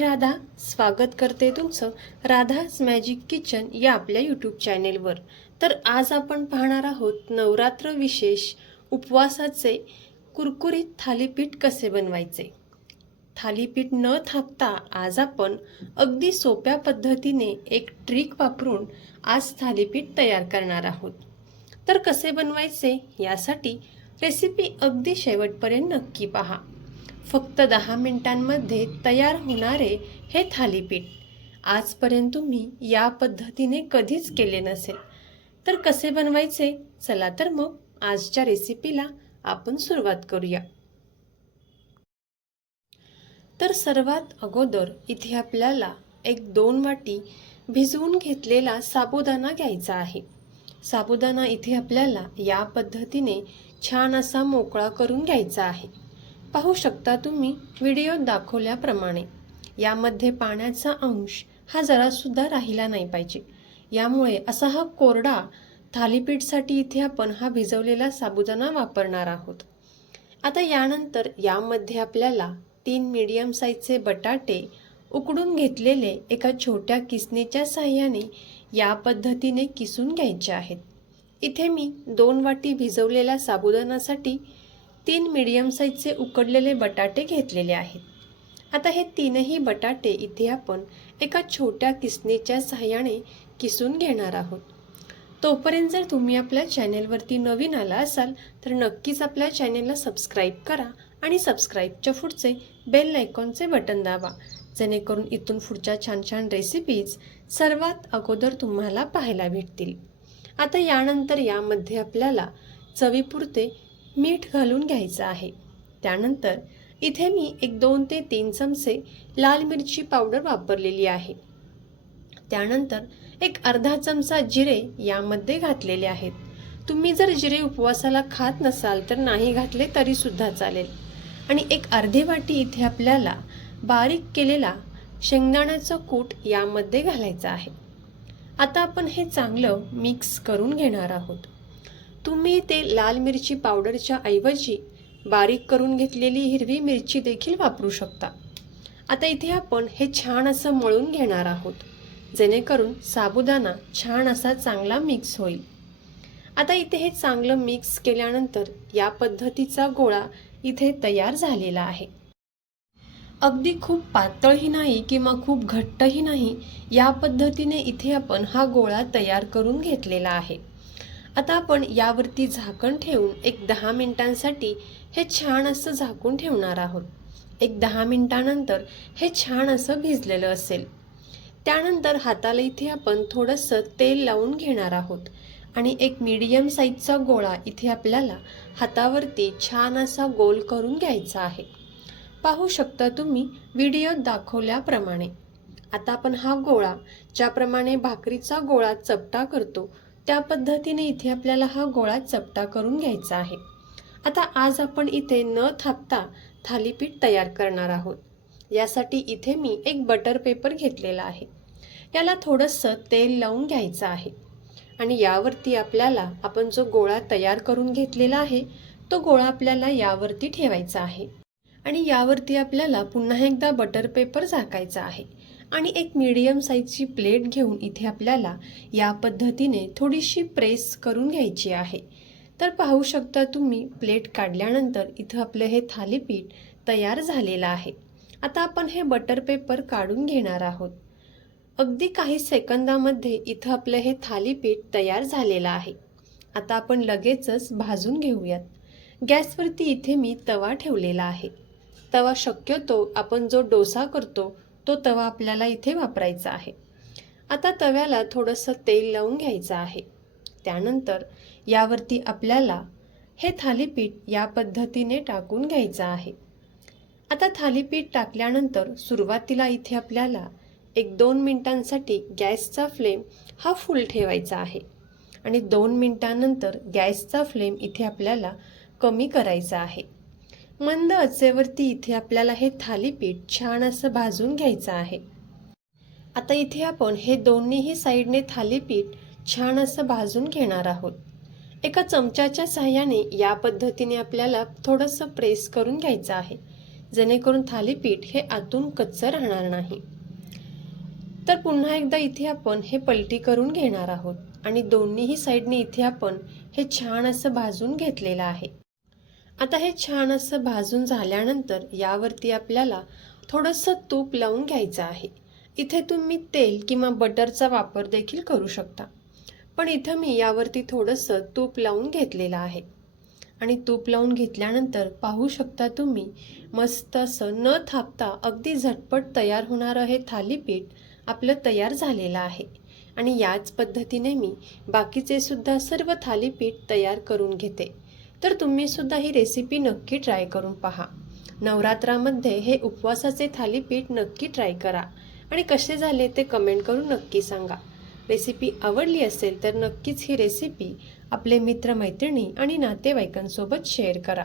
राधा. स्वागत करते तुमचं राधाज मॅजिक किचन या आपल्या यूट्यूब चॅनेलवर तर आज आपण पाहणार आहोत नवरात्र विशेष उपवासाचे कुरकुरीत थालीपीठ कसे बनवायचे? थालीपीठ न थापता आज आपण अगदी सोप्या पद्धतीने एक ट्रिक वापरून आज थालीपीठ तयार करणार आहोत. तर कसे बनवायचे यासाठी रेसिपी अगदी शेवटपर्यंत नक्की पहा. फक्त दहा मिनिटांमध्ये तयार होणारे हे थालीपीठ. आजपर्यंत तुम्ही या पद्धतीने कधीच केले नसेल. तर कसे बनवायचे? चला तर मग आजच्या रेसिपीला आपण सुरुवात करूया. तर सर्वात अगोदर इथे आपल्याला एक दोन वाटी भिजवून घेतलेला साबुदाणा घ्यायचा आहे. साबुदाणा इथे आपल्याला या पद्धतीने छान असा मोकळा करून घ्यायचा आहे. पाहू शकता तुम्ही व्हिडिओत दाखवल्याप्रमाणे. यामध्ये पाण्याचा अंश हा जरासुद्धा राहिला नाही पाहिजे. यामुळे असा हा कोरडा थालीपीठसाठी इथे आपण हा भिजवलेला साबुदाणा वापरणार आहोत. आता यानंतर यामध्ये आपल्याला तीन मीडियम साईजचे बटाटे उकडून घेतलेले एका छोट्या किसणीच्या साह्याने या पद्धतीने किसून घ्यायचे आहेत. इथे मी दोन वाटी भिजवलेल्या साबुदाणासाठी तीन मिडियम साईजचे उकडलेले बटाटे घेतलेले आहेत. आता हे तीनही बटाटे इथे आपण एका छोट्या किसणीच्या सहाय्याने किसून घेणार आहोत. तोपर्यंत जर तुम्ही आपल्या चॅनेलवरती नवीन आला असाल तर नक्कीच आपल्या चॅनेलला सबस्क्राईब करा आणि सबस्क्राईबच्या पुढचे बेल आयकॉनचे बटन दाबा. जेणेकरून इथून पुढच्या छान छान रेसिपीज सर्वात अगोदर तुम्हाला पाहायला भेटतील. आता यानंतर यामध्ये आपल्याला चवीपुरते मीठ घालून घ्यायचं आहे. त्यानंतर इथे मी एक दोन ते तीन चमचे लाल मिरची पावडर वापरलेली आहे. त्यानंतर एक अर्धा चमचा जिरे यामध्ये घातलेले आहेत. तुम्ही जर जिरे उपवासाला खात नसाल तर नाही घातले तरीसुद्धा चालेल. आणि एक अर्धी वाटी इथे आपल्याला बारीक केलेला शेंगदाण्याचा कूट यामध्ये घालायचं आहे. आता आपण हे चांगलं मिक्स करून घेणार आहोत. तुम्ही ते लाल मिरची पावडरच्या ऐवजी बारीक करून घेतलेली हिरवी मिरची देखील वापरू शकता. आता इथे आपण हे छान असं मळून घेणार आहोत. जेणेकरून साबुदाणा छान असा चांगला मिक्स होईल. आता इथे हे चांगलं मिक्स केल्यानंतर या पद्धतीचा गोळा इथे तयार झालेला आहे. अगदी खूप पातळही नाही किंवा खूप घट्टही नाही या पद्धतीने इथे आपण हा गोळा तयार करून घेतलेला आहे. आता आपण यावरती झाकण ठेवून एक दहा मिनिटांसाठी हे छान असं झाकून ठेवणार आहोत. एक दहा मिनिटानंतर हे छान असं भिजलेलं असेल. त्यानंतर हाताला इथे आपण थोडंसं तेल लावून घेणार आहोत आणि एक मीडियम साईजचा गोळा इथे आपल्याला हातावरती छान असा गोल करून घ्यायचा आहे. पाहू शकता तुम्ही व्हिडिओत दाखवल्याप्रमाणे. आता आपण हा गोळा ज्याप्रमाणे भाकरीचा गोळा चपटा करतो त्या पद्धतीने इथे आपल्याला हा गोळा चपटा करून घ्यायचा आहे. आता आज आपण इथे न थापता थालीपीठ तयार करणार आहोत. यासाठी इथे मी एक बटर पेपर घेतलेला आहे. याला थोडंसं तेल लावून घ्यायचं आहे. आणि यावरती आपल्याला आपण जो गोळा तयार करून घेतलेला आहे तो गोळा आपल्याला यावरती ठेवायचा आहे. आणि यावरती आपल्याला पुन्हा एकदा बटर पेपर झाकायचा आहे. आणि एक मीडियम साईजची प्लेट घेऊन इथे आपल्याला या पद्धतीने थोडीशी प्रेस करून घ्यायची आहे. तर पाहू शकता तुम्ही प्लेट काढल्यानंतर इथं आपलं हे थालीपीठ तयार झालेलं आहे. आता आपण हे बटर पेपर काढून घेणार आहोत. अगदी काही सेकंदामध्ये इथं आपलं हे थालीपीठ तयार झालेलं आहे. आता आपण लगेचच भाजून घेऊयात. गॅसवरती इथे मी तवा ठेवलेला आहे. तवा शक्यतो आपण जो डोसा करतो तो तवा आपल्याला इथे वापरायचा आहे. आता तव्याला थोडंसं तेल लावून घ्यायचं आहे. त्यानंतर यावरती आपल्याला हे थालीपीठ या पद्धतीने टाकून घ्यायचं आहे. आता थालीपीठ टाकल्यानंतर सुरुवातीला इथे आपल्याला एक दोन मिनटांसाठी गॅसचा फ्लेम हा फुल ठेवायचा आहे. आणि दोन मिनटानंतर गॅसचा फ्लेम इथे आपल्याला कमी करायचा आहे. मंद अचेवरती इथे आपल्याला हे थालीपीठ छान असं भाजून घ्यायचं आहे. आता इथे आपण हे दोन्हीही साईडने थालीपीठ छान असं भाजून घेणार आहोत. एका चमच्याच्या साह्याने या पद्धतीने आपल्याला थोडंसं प्रेस करून घ्यायचं आहे. जेणेकरून थालीपीठ हे आतून कच्चं राहणार नाही. तर पुन्हा एकदा इथे आपण हे पलटी करून घेणार आहोत आणि दोन्हीही साईडने इथे आपण हे छान असं भाजून घेतलेलं आहे. आता हे छान असं भाजून झाल्यानंतर यावरती आपल्याला थोडंसं तूप लावून घ्यायचं आहे. इथे तुम्ही तेल किंवा बटरचा वापर देखील करू शकता. पण इथं मी यावरती थोडंसं तूप लावून घेतलेलं आहे. आणि तूप लावून घेतल्यानंतर पाहू शकता तुम्ही मस्त असं न थापता अगदी झटपट तयार होणारं हे थालीपीठ आपलं तयार झालेलं आहे. आणि याच पद्धतीने मी बाकीचे सुद्धा सर्व थालीपीठ तयार करून घेते. तर तुम्ही सुद्धा ही रेसिपी नक्की ट्राय करून पहा. नवरात्रामध्ये हे उपवासाचे थालीपीठ नक्की ट्राय करा. आणि कसे झाले ते कमेंट करून नक्की सांगा. रेसिपी आवडली असेल तर नक्कीच ही रेसिपी आपले मित्रमैत्रिणी आणि नातेवाईकांसोबत शेअर करा.